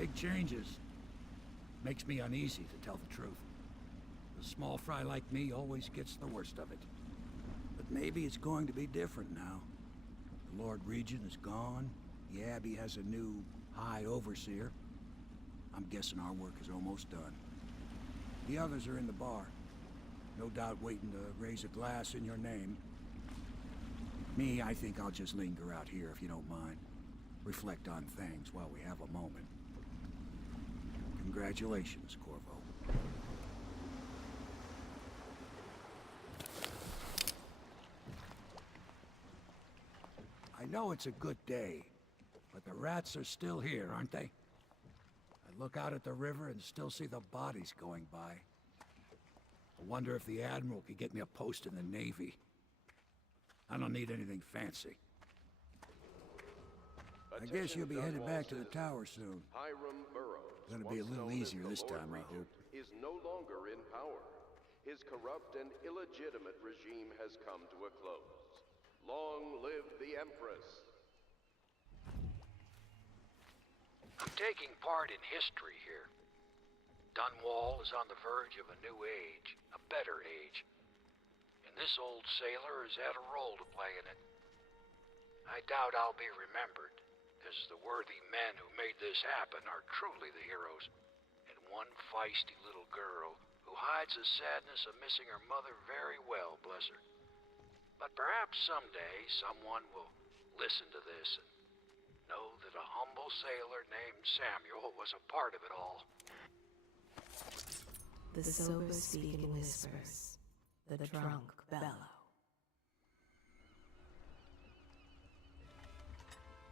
Big changes. Makes me uneasy, to tell the truth. The small fry like me always gets the worst of it. But maybe it's going to be different now. The Lord Regent is gone. The Abbey has a new High Overseer. I'm guessing our work is almost done. The others are in the bar. No doubt waiting to raise a glass in your name. Me, I think I'll just linger out here if you don't mind. Reflect on things while we have a moment. Congratulations, Corvo. I know it's a good day, but the rats are still here, aren't they? I look out at the river and still see the bodies going by. I wonder if the Admiral could get me a post in the Navy. I don't need anything fancy. I guess you'll be headed back to the tower soon. Hiram Burroughs, Gonna be a little easier this time, I hope. is no longer in power. His corrupt and illegitimate regime has come to a close. Long live the Empress! I'm taking part in history here. Dunwall is on the verge of a new age, a better age. And this old sailor has had a role to play in it. I doubt I'll be remembered, as the worthy men who made this happen are truly the heroes, and one feisty little girl who hides the sadness of missing her mother very well, bless her. But perhaps someday someone will listen to this and know that a humble sailor named Samuel was a part of it all. The sober speak in whispers, the drunk bellow.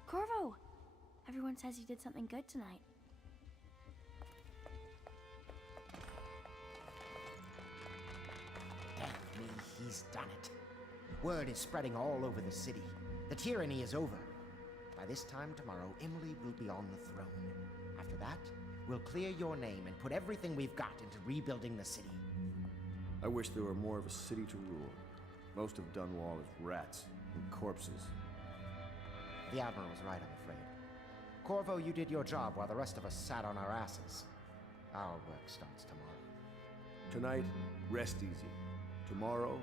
Corvo! Everyone says you did something good tonight. Damn me, he's done it. Word is spreading all over the city. The tyranny is over. By this time tomorrow, Emily will be on the throne. After that, we'll clear your name and put everything we've got into rebuilding the city. I wish there were more of a city to rule. Most of Dunwall is rats and corpses. The Admiral was right, I'm afraid. Corvo, you did your job while the rest of us sat on our asses. Our work starts tomorrow. Tonight, rest easy. Tomorrow,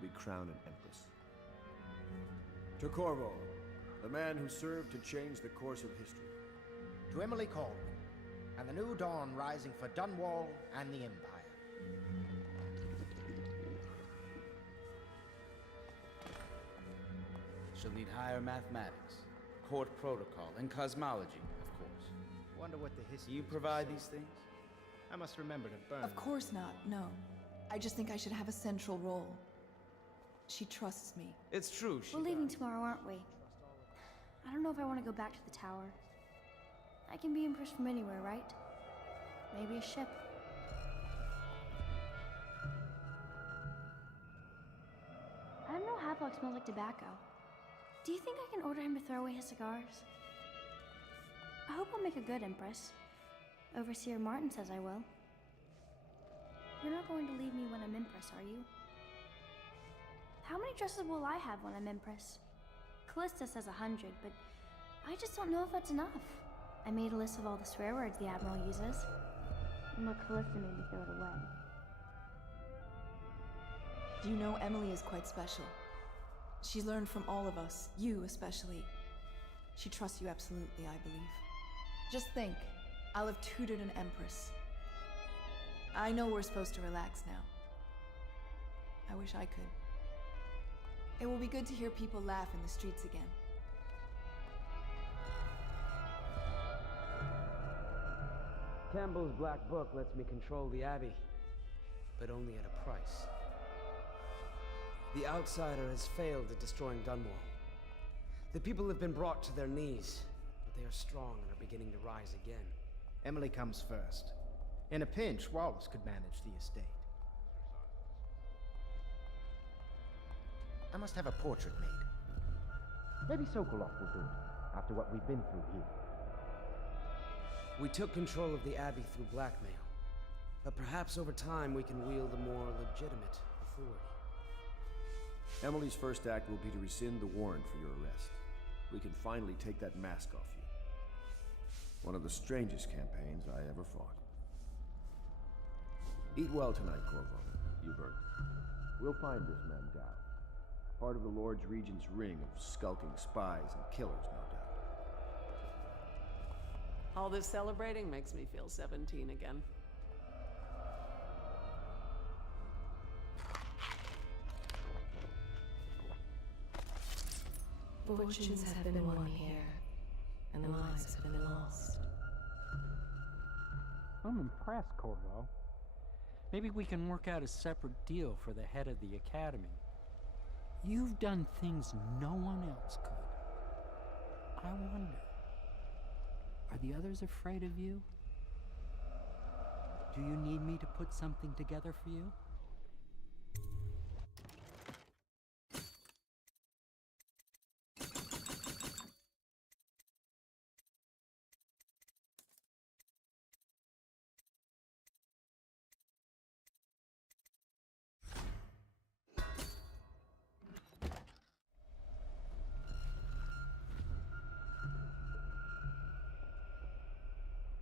we crown an empress. To Corvo, the man who served to change the course of history. To Emily Caldwin, and the new dawn rising for Dunwall and the Empire. She'll need higher mathematics, court protocol, and cosmology, of course. Wonder what the history. You provide these things? I must remember to burn. Of course not, no. I just think I should have a central role. She trusts me. It's true, she We're leaving does. tomorrow, aren't we? I don't know if I want to go back to the tower. I can be Empress from anywhere, right? Maybe a ship. I don't know, Havelock smells like tobacco. Do you think I can order him to throw away his cigars? I hope I'll make a good Empress. Overseer Martin says I will. You're not going to leave me when I'm Empress, are you? How many dresses will I have when I'm Empress? Callista says 100, but I just don't know if that's enough. I made a list of all the swear words the Admiral uses. And look, Callista made me throw it away. Do you know Emily is quite special? She's learned from all of us, you especially. She trusts you absolutely, I believe. Just think, I'll have tutored an Empress. I know we're supposed to relax now. I wish I could. It will be good to hear people laugh in the streets again. Campbell's Black Book lets me control the Abbey, but only at a price. The outsider has failed at destroying Dunwall. The people have been brought to their knees, but they are strong and are beginning to rise again. Emily comes first. In a pinch, Wallace could manage the estate. I must have a portrait made. Maybe Sokolov will do it, after what we've been through here. We took control of the Abbey through blackmail, but perhaps over time we can wield a more legitimate authority. Emily's first act will be to rescind the warrant for your arrest. We can finally take that mask off you. One of the strangest campaigns I ever fought. Eat well tonight, Corvo. You've earned it. We'll find this man Dow. Part of the Lord's Regent's ring of skulking spies and killers, no doubt. All this celebrating makes me feel 17 again. Fortunes have been won here, and lives have been lost. I'm impressed, Corvo. Maybe we can work out a separate deal for the head of the Academy. You've done things no one else could. I wonder, are the others afraid of you? Do you need me to put something together for you?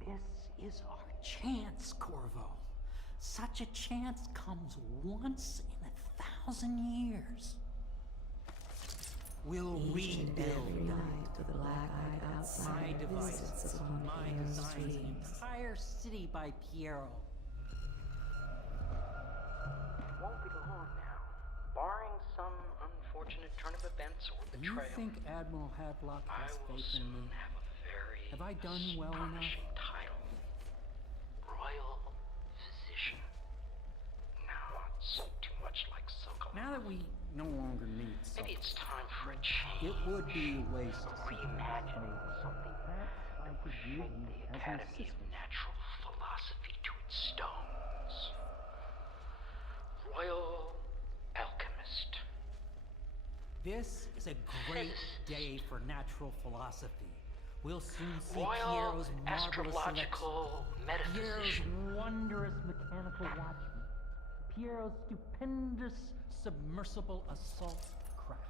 This is our chance, Corvo. Such a chance comes once in 1,000 years. We'll rebuild the black-eyed my outsider device, visits upon my Piero's design, the dreams. entire city by Piero. Won't be long now, barring some unfortunate turn of events or You betrayal. think Admiral Hadlock I has will faith in soon me? have a very Have I done well enough? astonishing title. Royal Physician. Now, it's too much like Sokol. Now that we no longer need Maybe something, it's time for a change. it would be a waste to sit here and Reimagining play. something Perhaps I that will could use shape you the as an Academy's assistant. natural philosophy to its stones. Royal Alchemist. This is a great day for natural philosophy. We'll soon see Royal Piero's marvelous Astrological Piero's Metaphysician. wondrous mechanical watchman. Piero's stupendous submersible assault craft.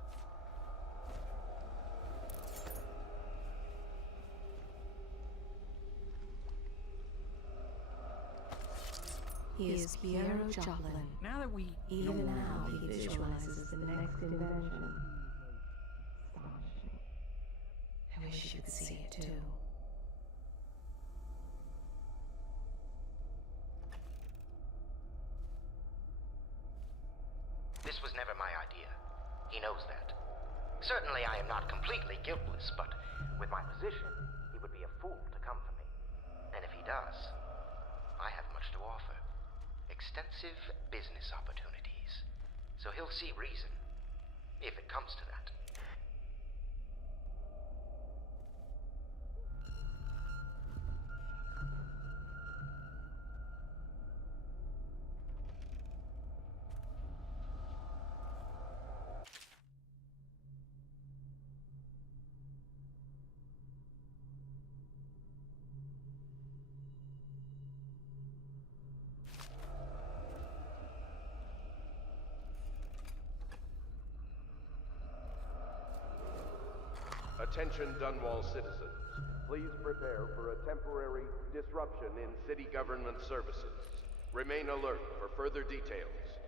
He is Piero Joplin. Now that we no Even longer now, need he this, visualizes the next invention. Astonishing. I wish you could see it too. This was never my idea. He knows that. Certainly I am not completely guiltless, but with my position, he would be a fool to come for me. And if he does, I have much to offer. Extensive business opportunities. So he'll see reason, if it comes to that. Attention Dunwall citizens. Please prepare for a temporary disruption in city government services. Remain alert for further details.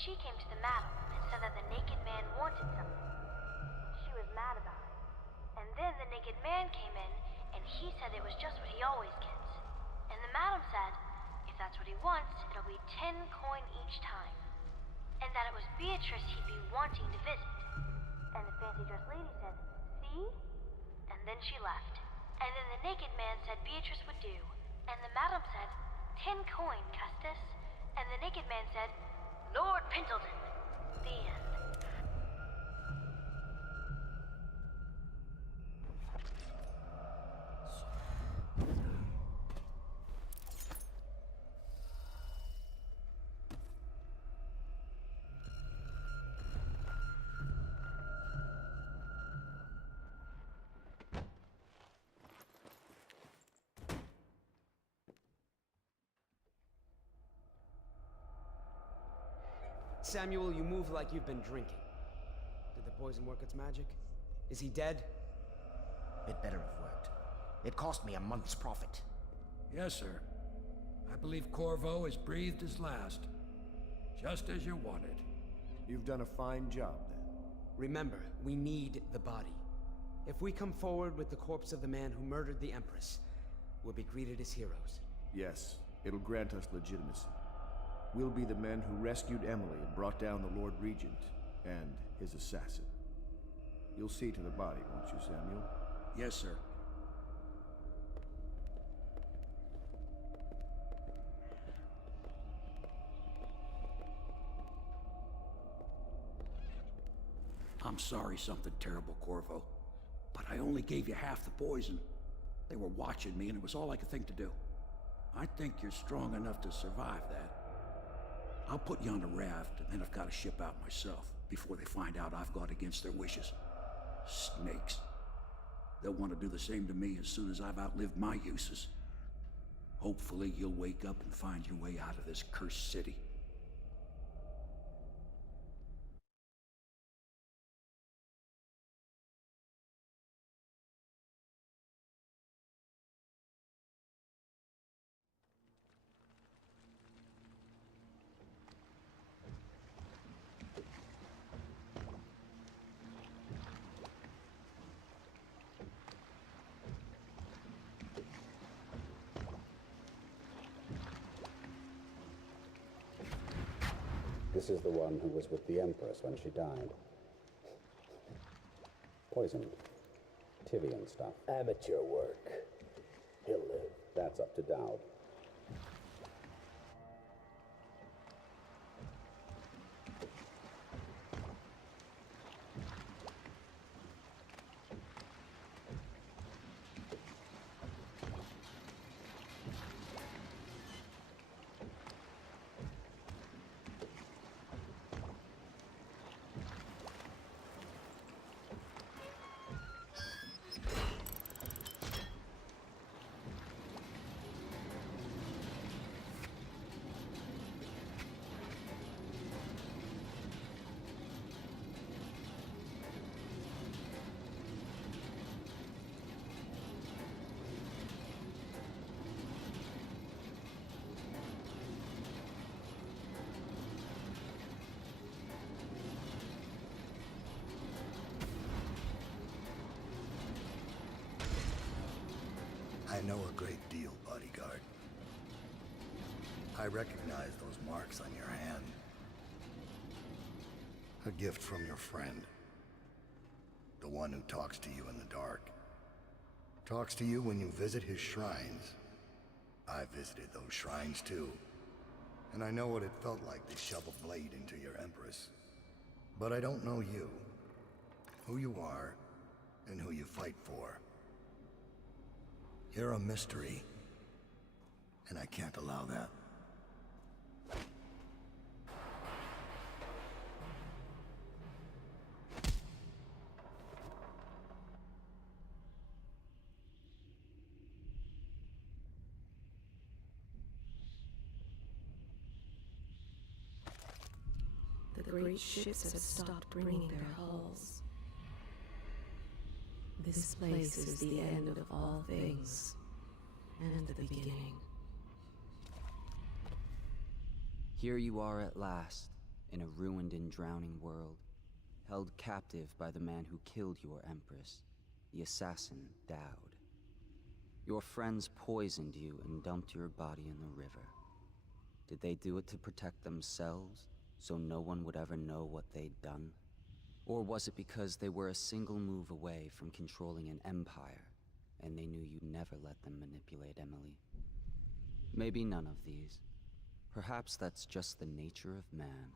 she came to the madam and said that the naked man wanted something. She was mad about it. And then the naked man came in, and he said it was just what he always gets. And the madam said, if that's what he wants, it'll be 10 coin each time. And that it was Beatrice he'd be wanting to visit. And the fancy dressed lady said, see? And then she left. And then the naked man said Beatrice would do. And the madam said, 10 coin, Custis. And the naked man said, Lord Pendleton. The end. Samuel, you move like you've been drinking. Did the poison work its magic? Is he dead? It better have worked. It cost me a month's profit. Yes, sir. I believe Corvo has breathed his last. Just as you wanted. You've done a fine job, then. Remember, we need the body. If we come forward with the corpse of the man who murdered the Empress, we'll be greeted as heroes. Yes, it'll grant us legitimacy. We'll be the men who rescued Emily and brought down the Lord Regent and his assassin. You'll see to the body, won't you, Samuel? Yes, sir. I'm sorry something terrible, Corvo. But I only gave you half the poison. They were watching me and it was all I could think to do. I think you're strong enough to survive that. I'll put you on a raft, and then I've got to ship out myself before they find out I've gone against their wishes. Snakes. They'll want to do the same to me as soon as I've outlived my uses. Hopefully you'll wake up and find your way out of this cursed city. This is the one who was with the Empress when she died. Poisoned. Tivian stuff. Amateur work. He'll live. That's up to Dowd. I know a great deal, bodyguard. I recognize those marks on your hand. A gift from your friend. The one who talks to you in the dark. Talks to you when you visit his shrines. I visited those shrines too. And I know what it felt like to shove a blade into your Empress. But I don't know you. Who you are, and who you fight for. You're a mystery, and I can't allow that. The great ships have stopped bringing their hulls. This place is the end of all things, and the beginning. Here you are at last, in a ruined and drowning world, held captive by the man who killed your Empress, the assassin Dowd. Your friends poisoned you and dumped your body in the river. Did they do it to protect themselves, so no one would ever know what they'd done? Or was it because they were a single move away from controlling an empire, and they knew you'd never let them manipulate Emily? Maybe none of these. Perhaps that's just the nature of man.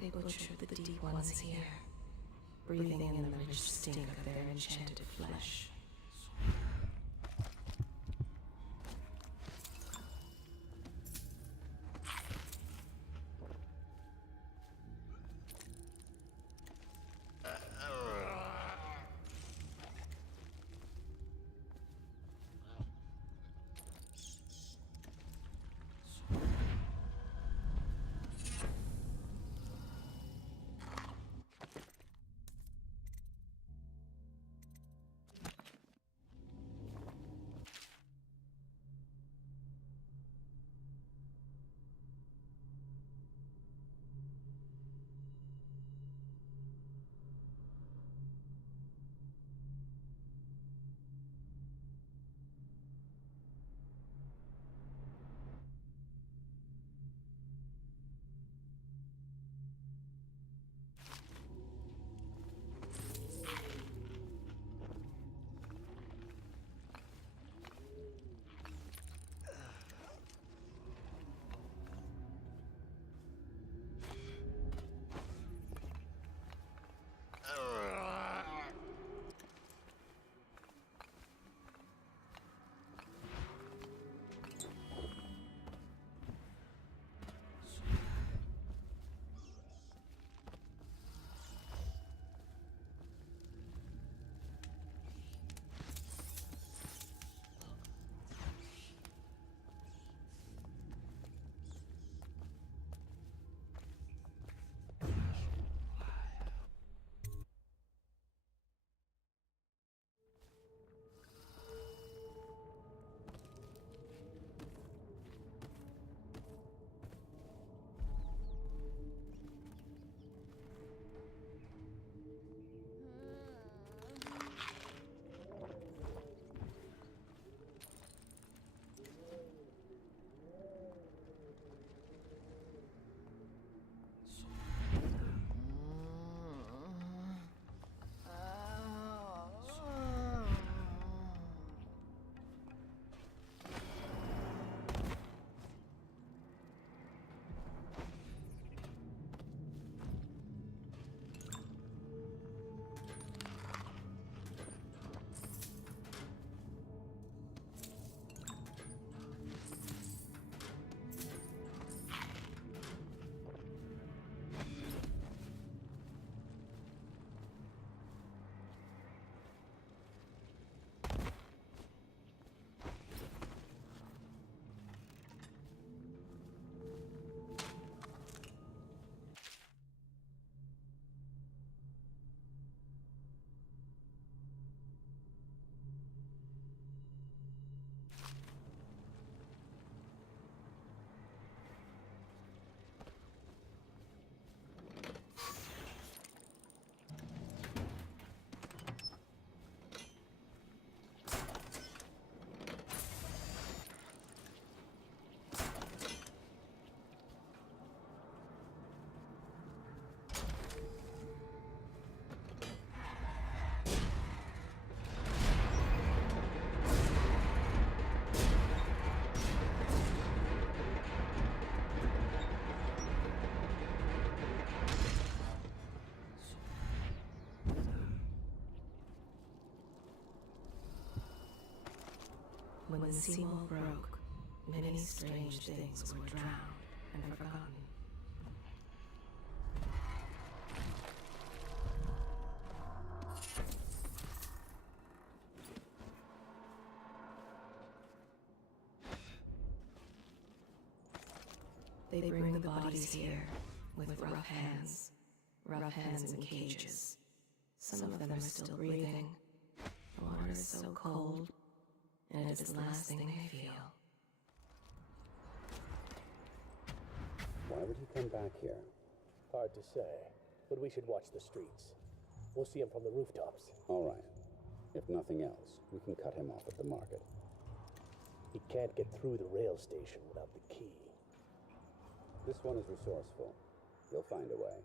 They butchered the deep ones here. breathing in the rich stink of their enchanted flesh. When the seawall broke, many strange things were drowned and forgotten. They bring the bodies here with rough hands in cages. Some of them are still breathing. The water is so cold, and it is the last thing they feel. Why would he come back here? Hard to say, but we should watch the streets. We'll see him from the rooftops. All right. If nothing else, we can cut him off at the market. He can't get through the rail station without the key. This one is resourceful. He'll find a way.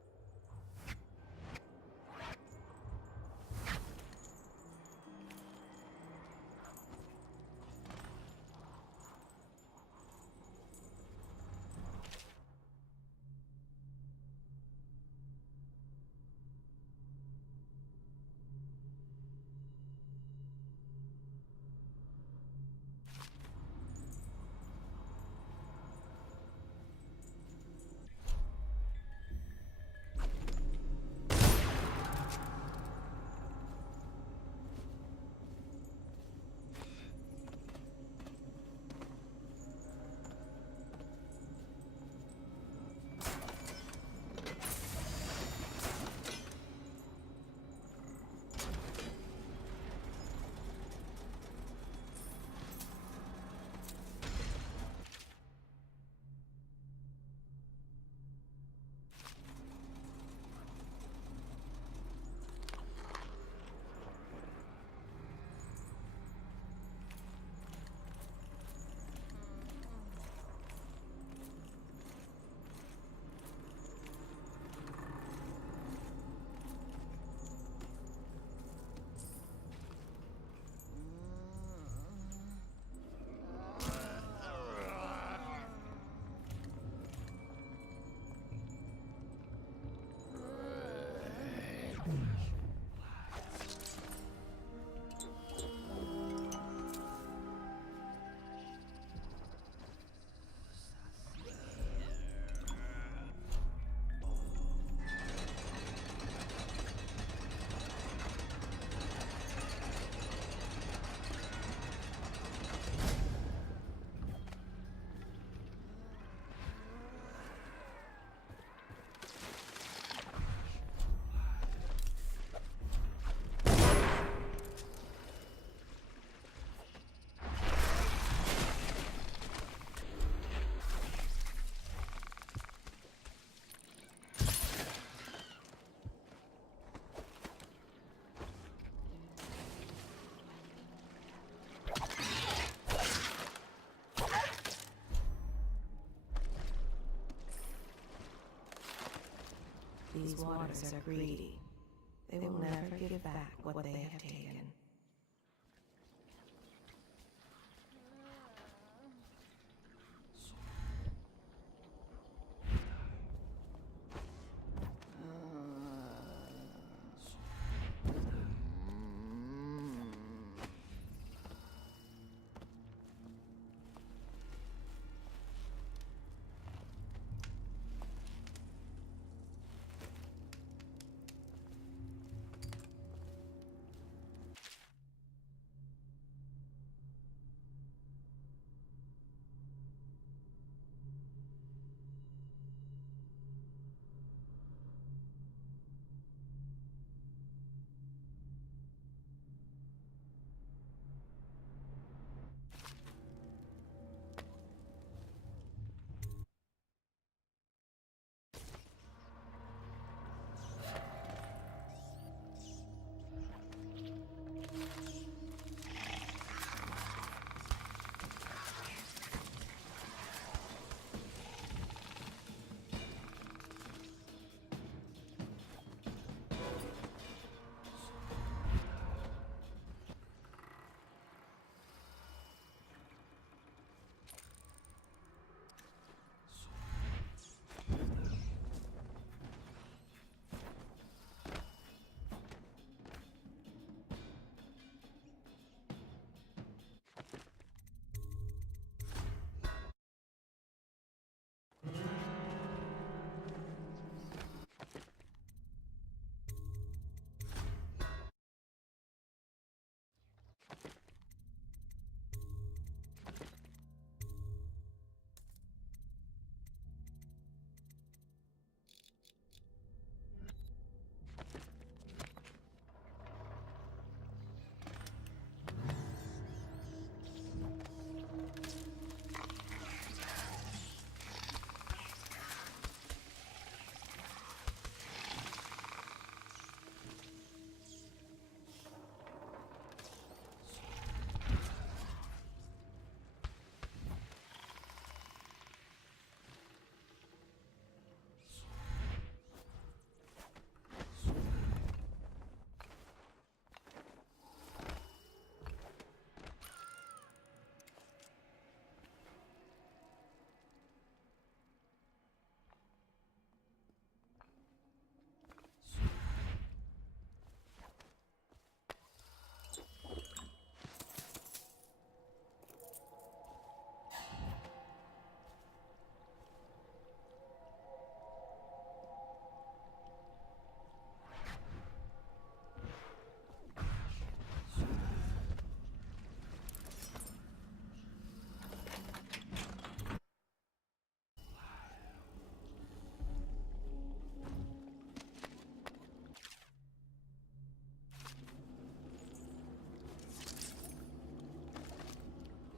these waters are greedy. They will never give back what they have taken.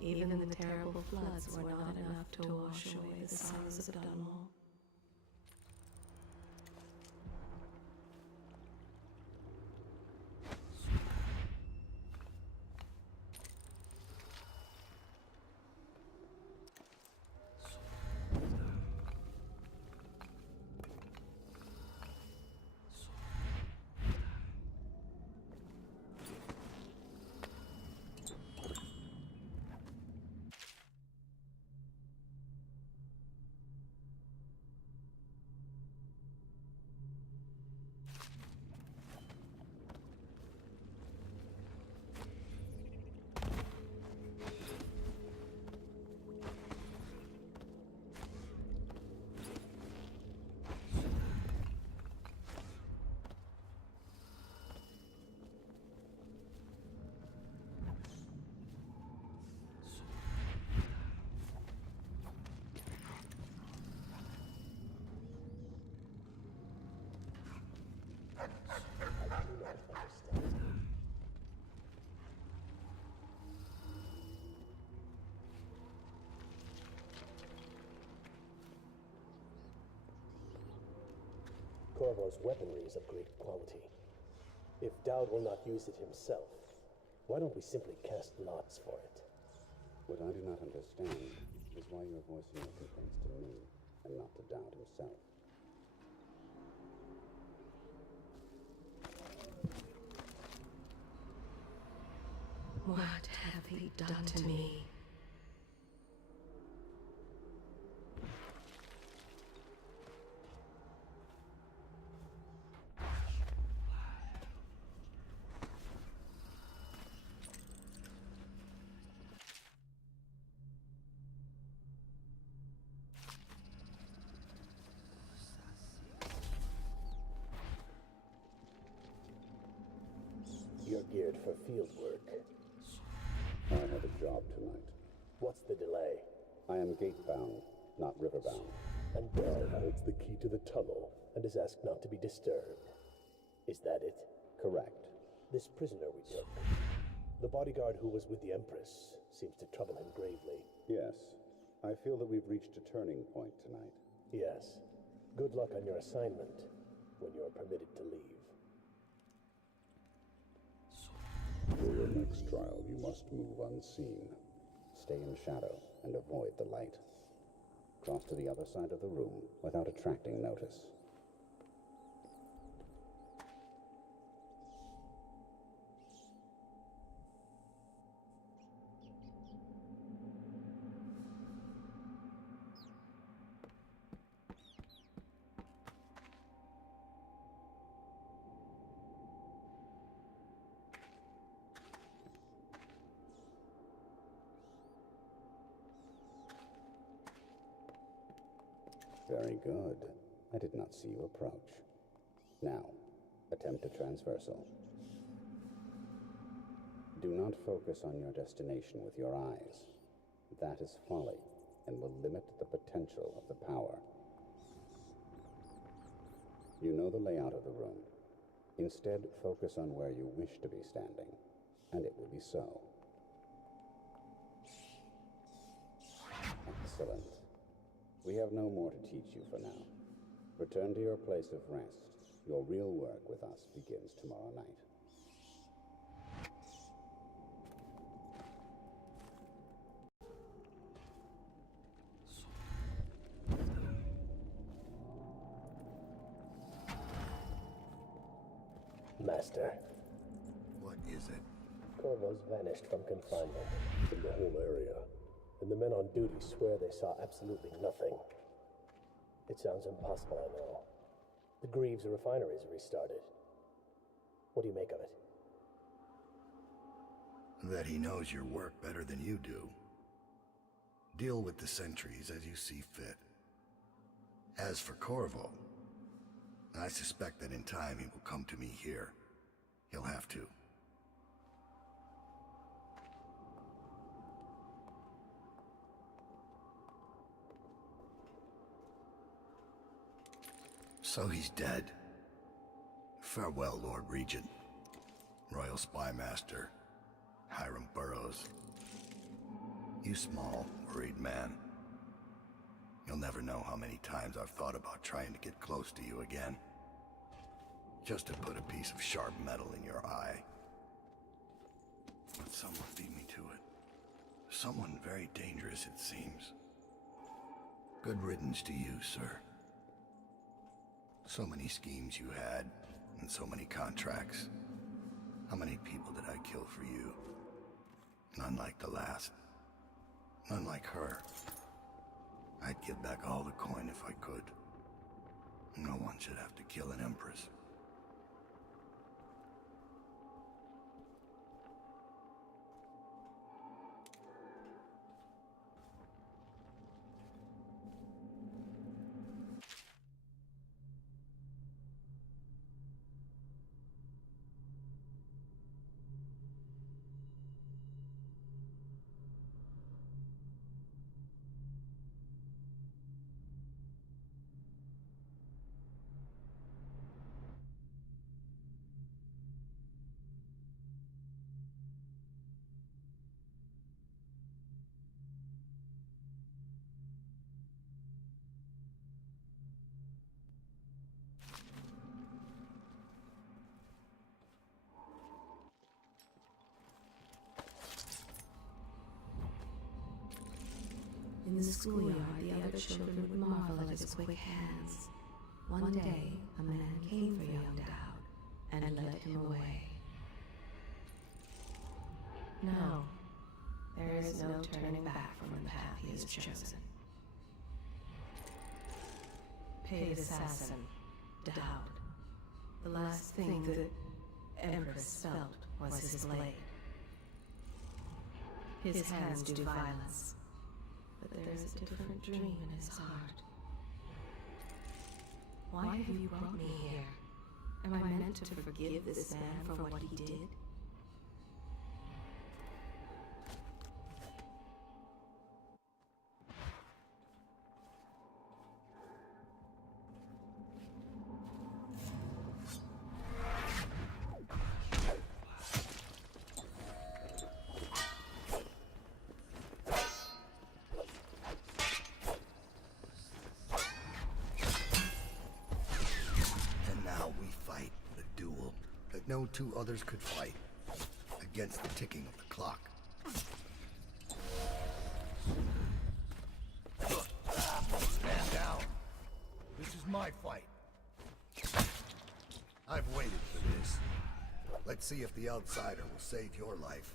Even the terrible floods were not enough to wash away the sons of Dunwall. Corvo's weaponry is of great quality. If Dowd will not use it himself, why don't we simply cast lots for it? What I do not understand is why you are voicing your complaints to me and not to Dowd himself. be done to me. You're geared for field work. I have a job tonight. What's the delay? I am gate-bound, not river-bound. And Dahl holds the key to the tunnel and is asked not to be disturbed. Is that it? Correct. This prisoner we took, the bodyguard who was with the Empress, seems to trouble him gravely. Yes. I feel that we've reached a turning point tonight. Yes. Good luck on your assignment when you're permitted to leave. For your next trial, you must move unseen. Stay in shadow and avoid the light. Cross to the other side of the room without attracting notice. Very good. I did not see you approach. Now, attempt a transversal. Do not focus on your destination with your eyes. That is folly and will limit the potential of the power. You know the layout of the room. Instead, focus on where you wish to be standing, and it will be so. Excellent. We have no more to teach you for now. Return to your place of rest. Your real work with us begins tomorrow night. Master. What is it? Corvo's vanished from confinement in the whole area, and the men on duty swear they saw absolutely nothing. It sounds impossible, I know. The Greaves refinery is restarted. What do you make of it? That he knows your work better than you do. Deal with the sentries as you see fit. As for Corvo, I suspect that in time he will come to me here. He'll have to. So he's dead. Farewell, Lord Regent, Royal Spy Master, Hiram Burroughs. You small, worried man. You'll never know how many times I've thought about trying to get close to you again. Just to put a piece of sharp metal in your eye. But someone beat me to it. Someone very dangerous, it seems. Good riddance to you, sir. So many schemes you had, and so many contracts. How many people did I kill for you? None like the last. None like her. I'd give back all the coin if I could. No one should have to kill an empress. In the schoolyard, the other children would marvel at his quick hands. One day, a man came for young Dowd and led him away. Now, There is no turning back from the path he has chosen. Paid assassin, Dowd. The last thing the Empress felt was his blade. His hands do violence, but there's a different dream in his heart. Why have you brought me here? Am I meant to forgive this man for what he did? No two others could fight against the ticking of the clock. Stand down. This is my fight. I've waited for this. Let's see if the outsider will save your life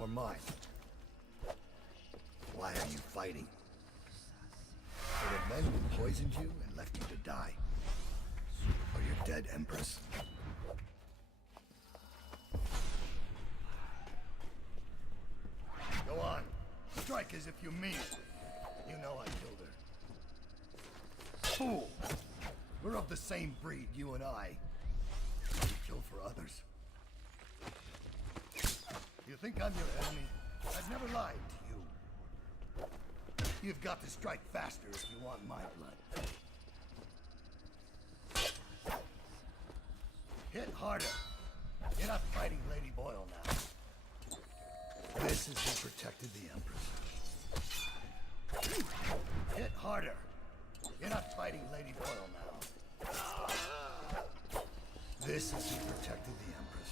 or mine. Why are you fighting? For the men who poisoned you and left you to die? Or your dead Empress? Go on. Strike as if you mean it. You know I killed her. Fool! We're of the same breed, you and I. We kill for others. You think I'm your enemy? I've never lied to you. You've got to strike faster if you want my blood. Hit harder. You're not fighting Lady Boyle now. This is who protected the Empress. Hit harder. You're not fighting Lady Boyle now. This is who protected the Empress.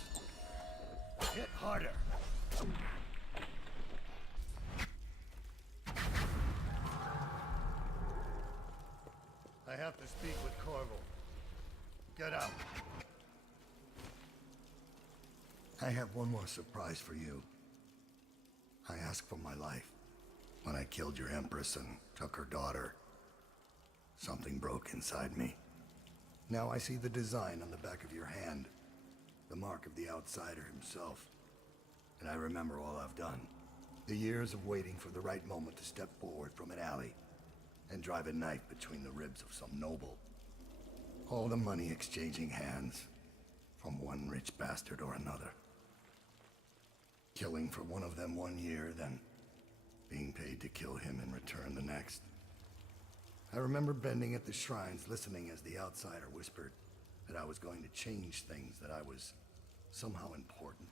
Hit harder. I have to speak with Corvo. Get out. I have one more surprise for you. I asked for my life. When I killed your Empress and took her daughter, something broke inside me. Now I see the design on the back of your hand, the mark of the outsider himself. And I remember all I've done. The years of waiting for the right moment to step forward from an alley and drive a knife between the ribs of some noble. All the money exchanging hands from one rich bastard or another. Killing for one of them 1 year, then being paid to kill him in return the next. I remember bending at the shrines, listening as the outsider whispered that I was going to change things, that I was somehow important.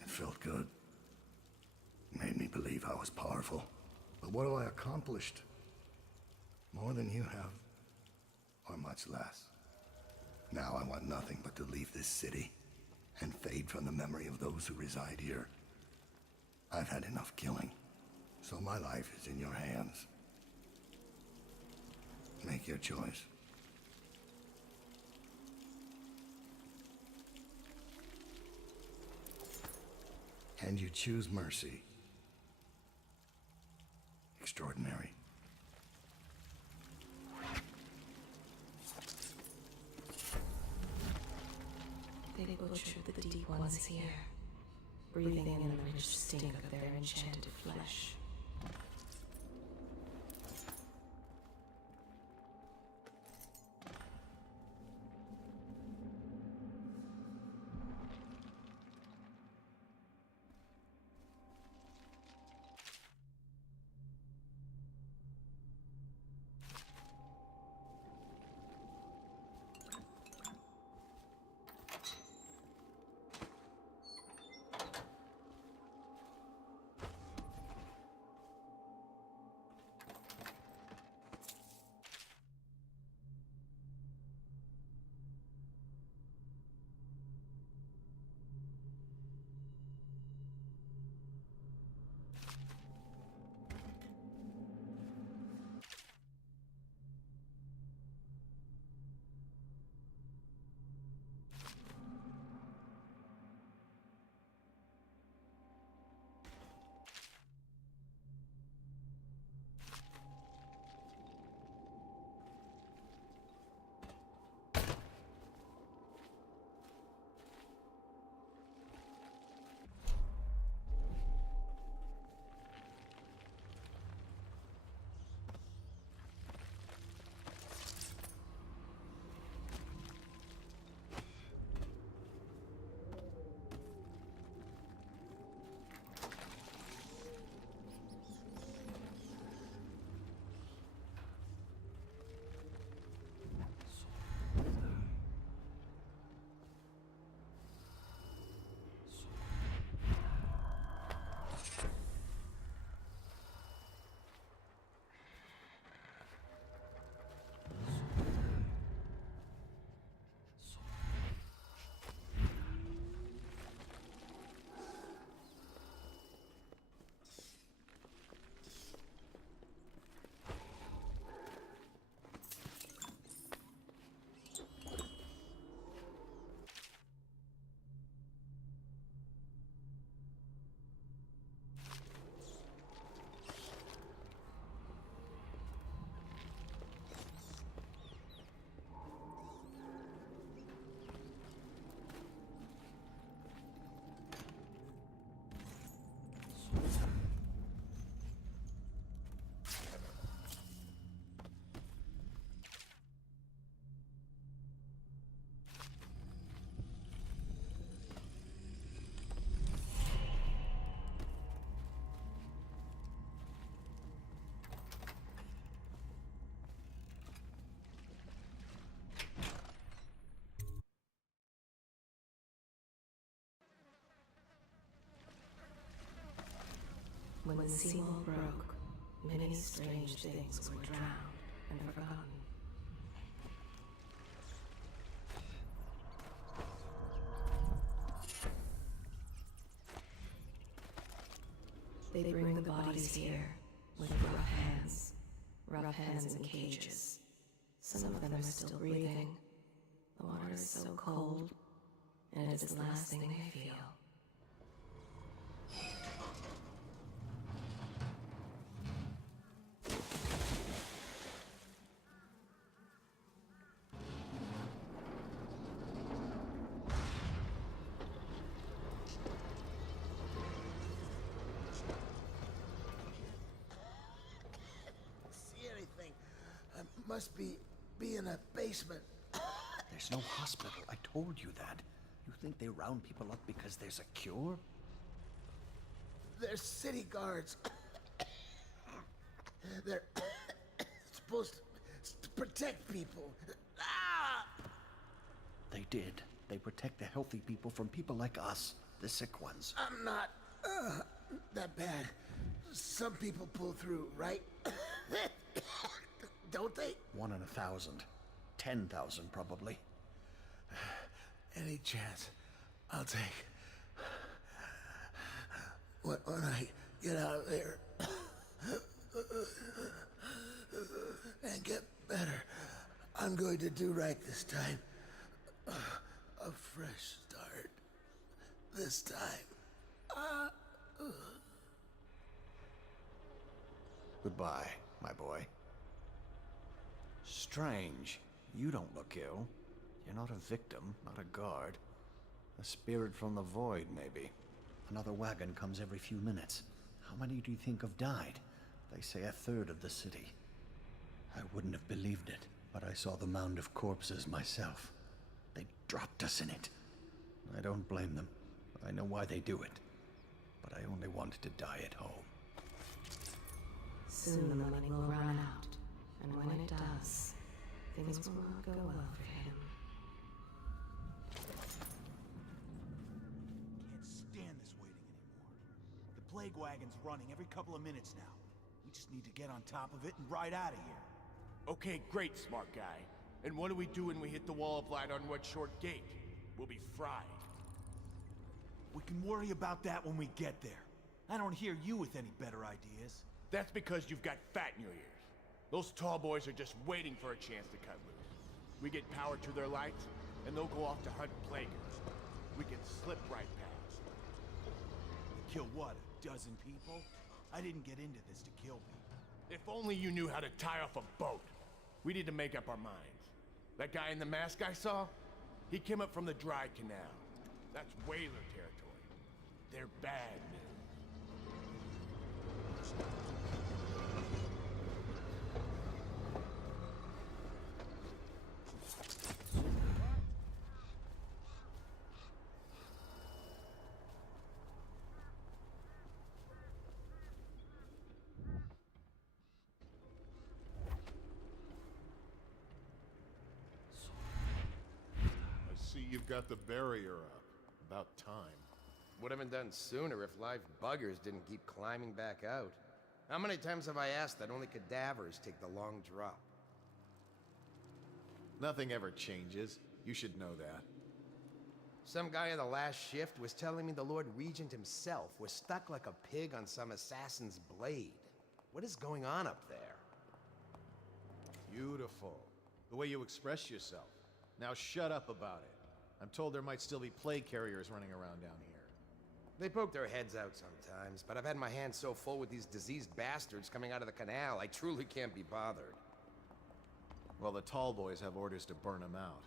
It felt good. It made me believe I was powerful. But what have I accomplished? More than you have, or much less. Now I want nothing but to leave this city and fade from the memory of those who reside here. I've had enough killing, so my life is in your hands. Make your choice. And you choose mercy. Extraordinary. They butchered the deep ones here, breathing in the rich stink of their enchanted flesh. When Seawall broke, many strange things were drowned and forgotten. They bring the bodies here with rough hands in cages. Some of them are still breathing. The water is so cold, and it is the last thing they feel. See anything? I must be in a basement. There's no hospital. I told you that. You think they round people up because there's a cure? They're city guards. They're supposed to protect people. They did. They protect the healthy people from people like us, the sick ones. I'm not that bad. Some people pull through, right? Don't they? 1 in 1,000. 10,000 probably. Any chance I'll take. When I get out of there and get better, I'm going to do right this time. A fresh start. This time. Goodbye, my boy. Strange. You don't look ill. You're not a victim, not a guard. A spirit from the void, maybe. Another wagon comes every few minutes. How many do you think have died? They say 1/3 of the city. I wouldn't have believed it, but I saw the mound of corpses myself. They dropped us in it. I don't blame them. I know why they do it. But I only wanted to die at home. Soon the money will run out, and when it does, things will not go well for him. Can't stand this waiting anymore. The plague wagon's running every couple of minutes now. We just need to get on top of it and ride out of here. Okay, great, smart guy. And what do we do when we hit the wall of light on Red Short Gate? We'll be fried. We can worry about that when we get there. I don't hear you with any better ideas. That's because you've got fat in your ears. Those tall boys are just waiting for a chance to cut loose. We get power to their lights, and they'll go off to hunt plaguers. We can slip right past. Kill what, a dozen people? I didn't get into this to kill people. If only you knew how to tie off a boat. We need to make up our minds. That guy in the mask I saw, he came up from the dry canal. That's whaler territory. They're bad news. You've got the barrier up. About time. Would have been done sooner if live buggers didn't keep climbing back out. How many times have I asked that only cadavers take the long drop? Nothing ever changes. You should know that. Some guy in the last shift was telling me the Lord Regent himself was stuck like a pig on some assassin's blade. What is going on up there? Beautiful. The way you express yourself. Now shut up about it. I'm told there might still be plague carriers running around down here. They poke their heads out sometimes, but I've had my hands so full with these diseased bastards coming out of the canal, I truly can't be bothered. Well, the tall boys have orders to burn them out.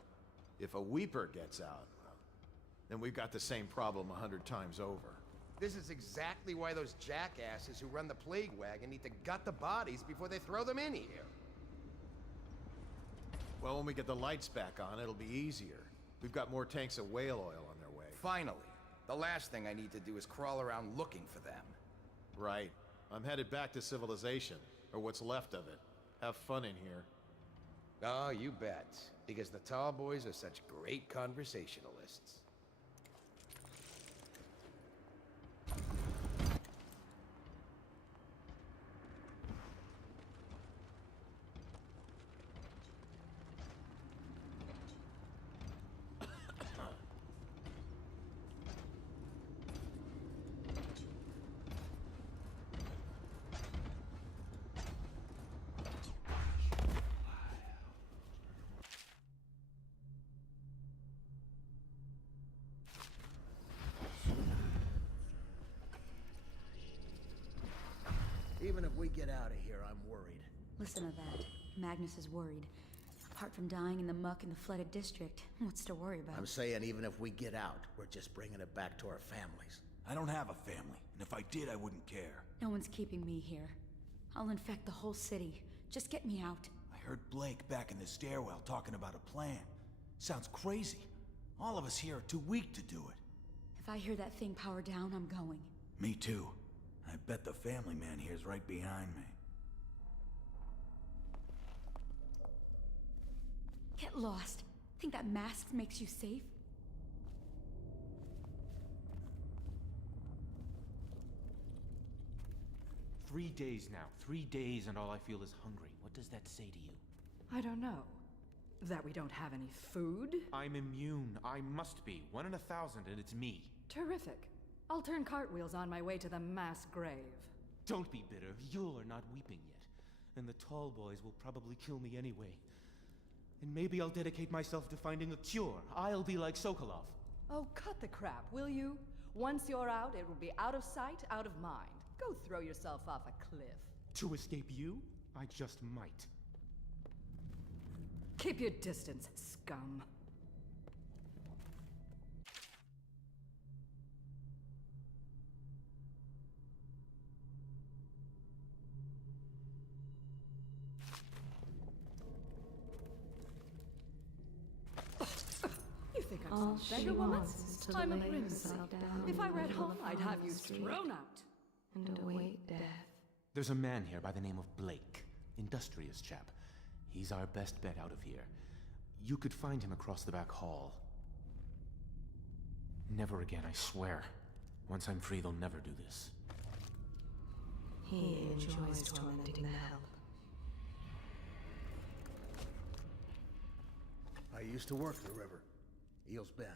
If a Weeper gets out, well, then we've got the same problem 100 times over. This is exactly why those jackasses who run the plague wagon need to gut the bodies before they throw them in here. Well, when we get the lights back on, it'll be easier. We've got more tanks of whale oil on their way. Finally. The last thing I need to do is crawl around looking for them. Right. I'm headed back to civilization, or what's left of it. Have fun in here. Oh, you bet. Because the tall boys are such great conversationalists. get out of here, I'm worried. Listen to that. Magnus is worried. Apart from dying in the muck in the flooded district, what's to worry about? I'm saying even if we get out, we're just bringing it back to our families. I don't have a family, and if I did, I wouldn't care. No one's keeping me here. I'll infect the whole city. Just get me out. I heard Blake back in the stairwell talking about a plan. Sounds crazy. All of us here are too weak to do it. If I hear that thing power down, I'm going. Me too. I bet the family man here's right behind me. Get lost. Think that mask makes you safe? Three days now. 3 days and all I feel is hungry. What does that say to you? I don't know. That we don't have any food? I'm immune. I must be. 1 in 1,000 and it's me. Terrific. I'll turn cartwheels on my way to the mass grave. Don't be bitter. You're not weeping yet. And the tall boys will probably kill me anyway. And maybe I'll dedicate myself to finding a cure. I'll be like Sokolov. Oh, cut the crap, will you? Once you're out, it will be out of sight, out of mind. Go throw yourself off a cliff. To escape you? I just might. Keep your distance, scum. You think I'm All some she beggar woman? wants is to I'm a lay princess. herself down If I were at in the home, I'd have you street thrown out. and await death. There's a man here by the name of Blake. Industrious chap. He's our best bet out of here. You could find him across the back hall. Never again, I swear. Once I'm free, they'll never do this. He enjoys tormenting the help. I used to work the river. Eel's Bend,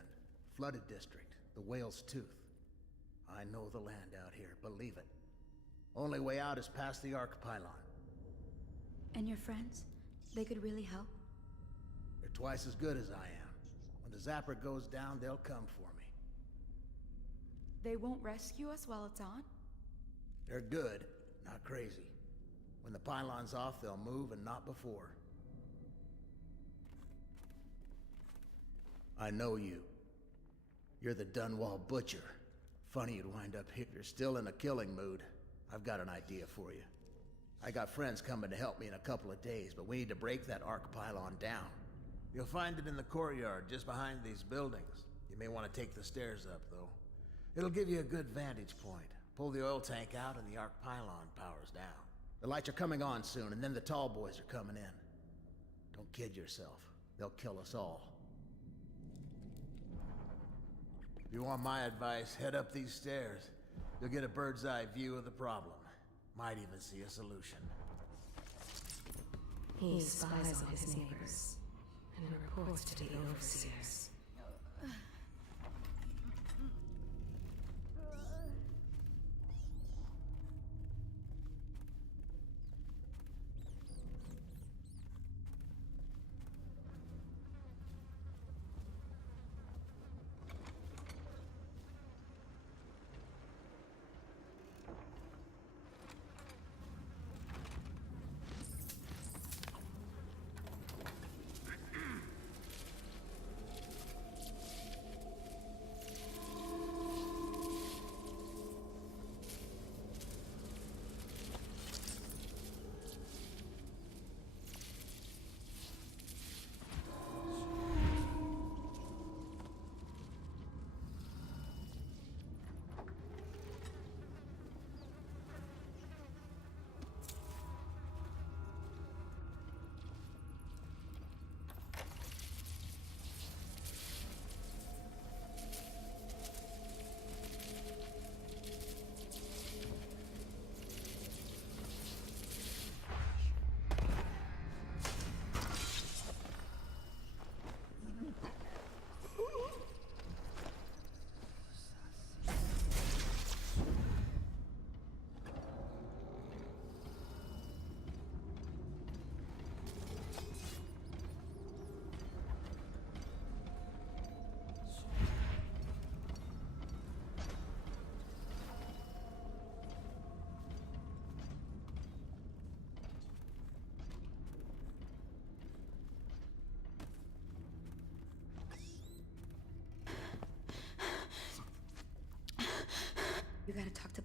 flooded district, the Whale's Tooth. I know the land out here, believe it. Only way out is past the Arc Pylon. And your friends? They could really help? They're twice as good as I am. When the Zapper goes down, they'll come for me. They won't rescue us while it's on? They're good, not crazy. When the pylon's off, they'll move and not before. I know you. You're the Dunwall Butcher. Funny you'd wind up here. You're still in a killing mood. I've got an idea for you. I got friends coming to help me in a couple of days, but we need to break that arc pylon down. You'll find it in the courtyard, just behind these buildings. You may want to take the stairs up, though. It'll give you a good vantage point. Pull the oil tank out and the arc pylon powers down. The lights are coming on soon, and then the tall boys are coming in. Don't kid yourself. They'll kill us all. If you want my advice, head up these stairs. You'll get a bird's eye view of the problem. Might even see a solution. He spies on his neighbors and reports to the overseers.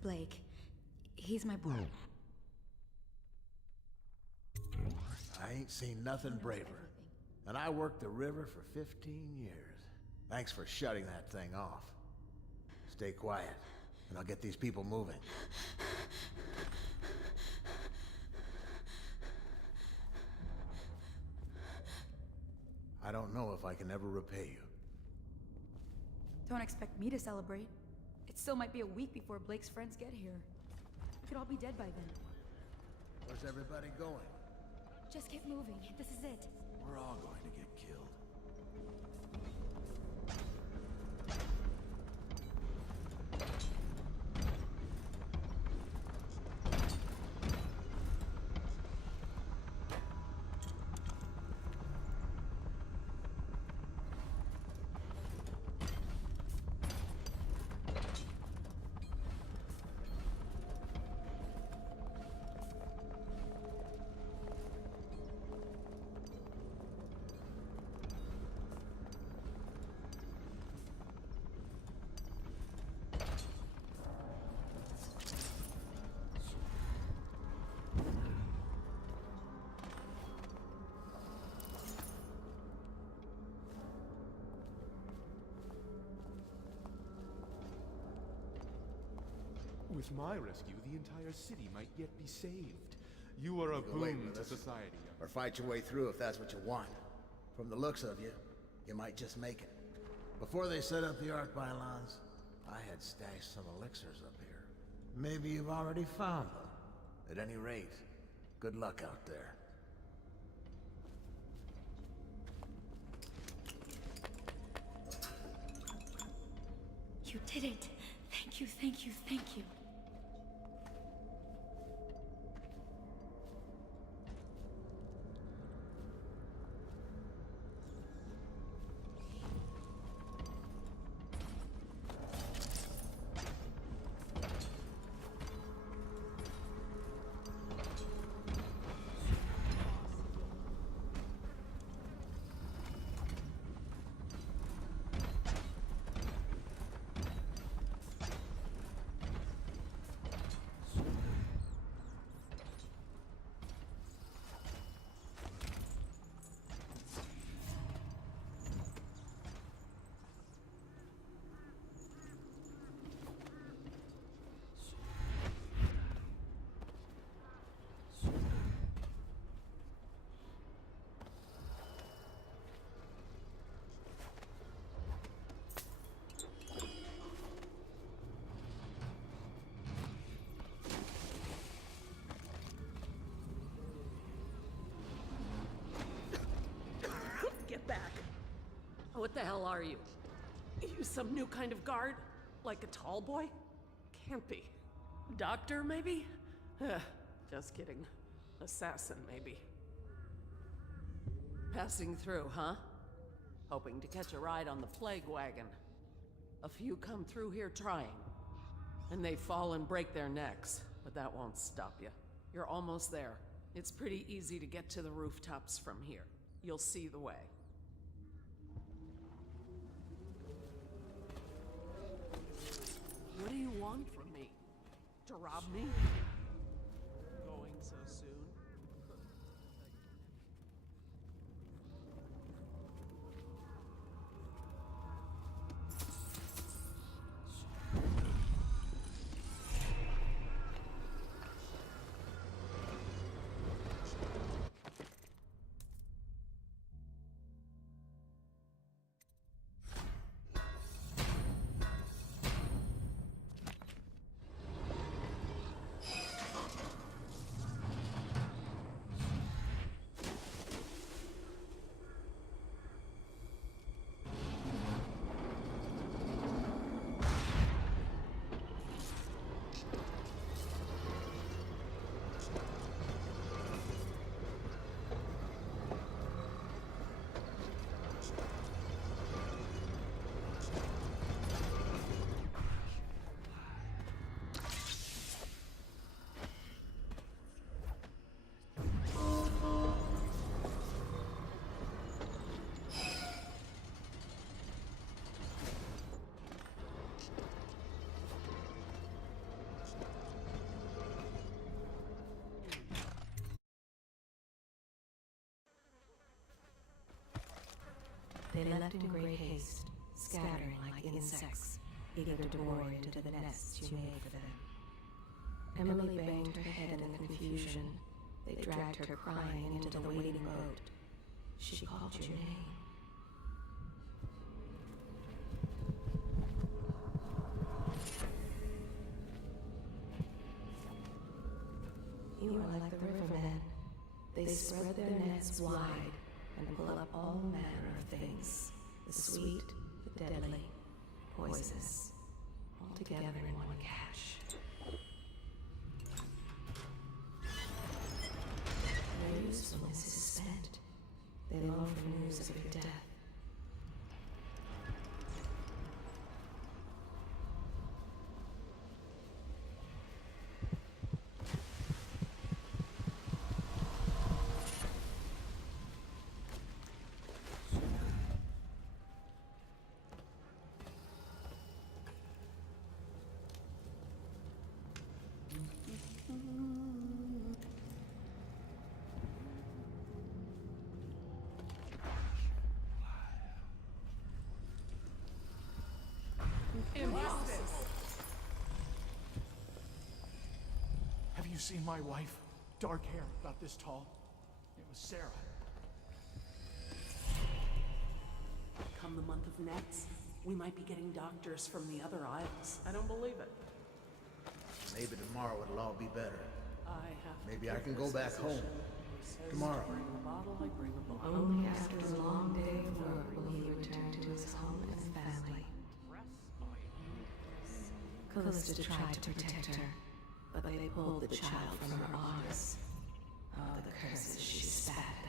Blake. He's my boy. I ain't seen nothing braver. And I worked the river for 15 years. Thanks for shutting that thing off. Stay quiet, and I'll get these people moving. I don't know if I can ever repay you. Don't expect me to celebrate. It still might be a week before Blake's friends get here. We could all be dead by then. Where's everybody going? Just keep moving. This is it. We're all going to get killed. With my rescue, the entire city might yet be saved. You are a boon to society. Or fight your way through if that's what you want. From the looks of you, you might just make it. Before they set up the arc pylons, I had stashed some elixirs up here. Maybe you've already found them. At any rate, good luck out there. You did it. Thank you, thank you, thank you. What the hell are you? You some new kind of guard? Like a tall boy? Can't be. Doctor, maybe? Just kidding. Assassin, maybe. Passing through, huh? Hoping to catch a ride on the plague wagon. A few come through here trying. And they fall and break their necks. But that won't stop you. You're almost there. It's pretty easy to get to the rooftops from here. You'll see the way. What do you want from me? To rob me? Going so soon? They left in great haste, scattering like insects, eager to bore into the nests you made for them. Emily banged her head in the confusion. They dragged her crying into the waiting boat. She called your name. You are like the rivermen. They spread their nets wide and pull up all manner of things. The sweet, the deadly, poisonous, all together in one cache. Their usefulness is spent. They long for news of your death. Have you seen my wife? Dark hair, about this tall. It was Sarah. Come the month of nets, we might be getting doctors from the other isles. I don't believe it. Maybe tomorrow it'll all be better. Maybe I can go this back home. physician who says Tomorrow. to bring a bottle, I bring a bottle. Only after a long day of work will he return to his home and family. Callista tried to protect her, but they pulled the child from her arms. Oh, the curses she spat